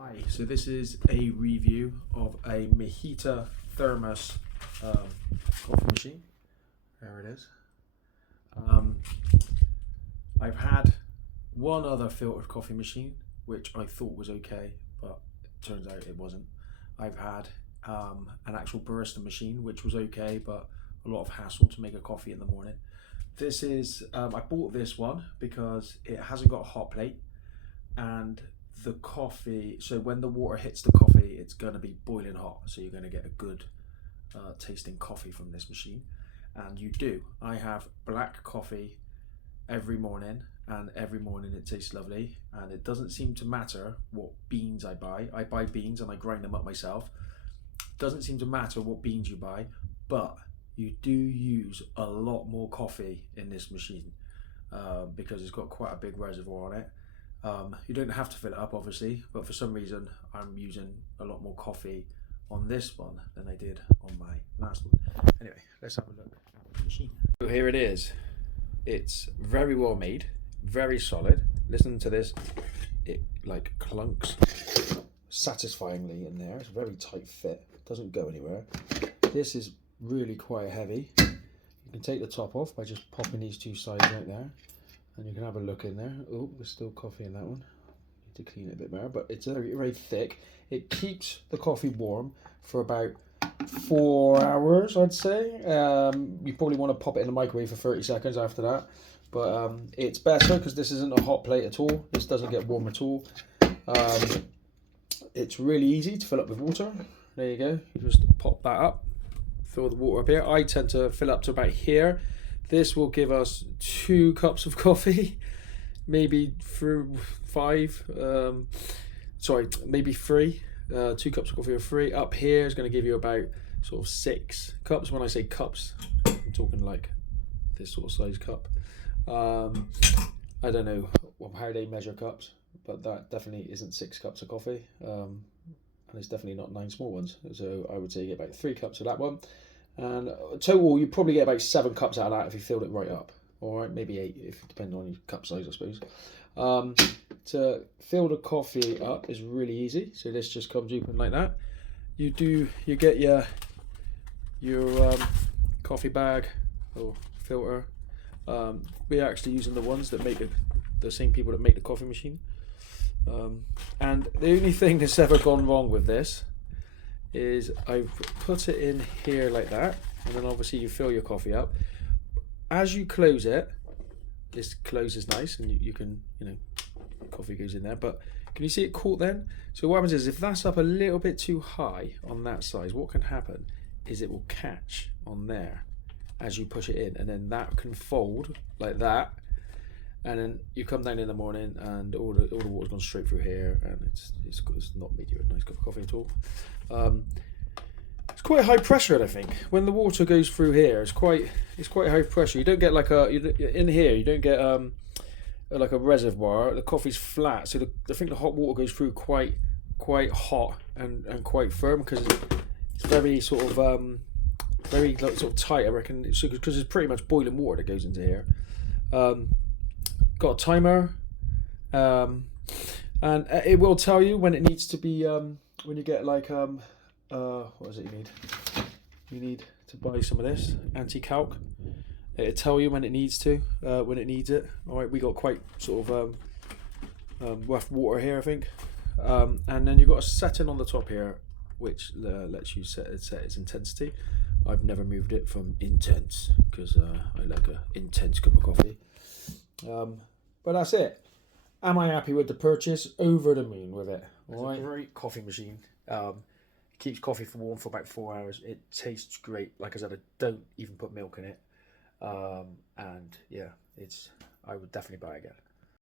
Hi, so this is a review of a Melitta thermos coffee machine. There it is. I've had one other filtered coffee machine which I thought was okay, but it turns out it wasn't. I've had an actual barista machine which was okay, but a lot of hassle to make a coffee in the morning. This is, I bought this one because it hasn't got a hot plate, and the coffee, so when the water hits the coffee, it's going to be boiling hot, so you're going to get a good tasting coffee from this machine. And you do. I have black coffee every morning, and every morning it tastes lovely, and it doesn't seem to matter what beans I buy. I buy beans and I grind them up myself. Doesn't seem to matter what beans you buy, but you do use a lot more coffee in this machine because it's got quite a big reservoir on it. You don't have to fill it up, obviously, but for some reason I'm using a lot more coffee on this one than I did on my last one. Anyway, let's have a look at the machine. So here it is. It's very well made, very solid. Listen to this. It like clunks satisfyingly in there. It's a very tight fit. It doesn't go anywhere. This is really quite heavy. You can take the top off by just popping these two sides right there. And you can have a look in there. Oh, there's still coffee in that one. Need to clean it a bit better, but it's very, very thick. It keeps the coffee warm for about 4 hours, I'd say. You probably want to pop it in the microwave for 30 seconds after that. But it's better because this isn't a hot plate at all. This doesn't get warm at all. It's really easy to fill up with water. There you go. You just pop that up. Fill the water up here. I tend to fill up to about here. This will give us 2 cups of coffee, maybe through 5. Maybe 3. 2 cups of coffee are 3. Up here is going to give you about sort of 6 cups. When I say cups, I'm talking like this sort of size cup. I don't know how they measure cups, but that definitely isn't 6 cups of coffee, and it's definitely not 9 small ones. So I would say you get about 3 cups of that one. And total, you probably get about 7 cups out of that if you filled it right up. All right, maybe 8, if depending on your cup size, I suppose. To fill the coffee up is really easy. So this just comes open like that. You get your coffee bag or filter. We're actually using the ones that make the same people that make the coffee machine. And the only thing that's ever gone wrong with this is I put it in here like that, and then obviously you fill your coffee up. As you close it, this closes nice, and you can, coffee goes in there. But can you see it caught then? So what happens is if that's up a little bit too high on that size, what can happen is it will catch on there as you push it in, and then that can fold like that. And then you come down in the morning, and all the water's gone straight through here, and it's not made you a nice cup of coffee at all. It's quite high pressure, I think. When the water goes through here, it's quite high pressure. You don't get like in here. You don't get like a reservoir. The coffee's flat, so I think the hot water goes through quite hot and quite firm because it's very sort of very sort of tight. I reckon because it's pretty much boiling water that goes into here. Got a timer, and it will tell you when it needs to be. When you get like what is it you need? You need to buy some of this anti-calc. It'll tell you when it needs to, when it needs it. All right, we got quite sort of rough water here, I think. And then you've got a setting on the top here, which lets you set its intensity. I've never moved it from intense because I like a intense cup of coffee. But that's it. Am I happy with the purchase? Over the moon with it. All right. It's a great coffee machine. It keeps coffee warm for about 4 hours. It tastes great. Like I said, I don't even put milk in it. And yeah, I would definitely buy it again.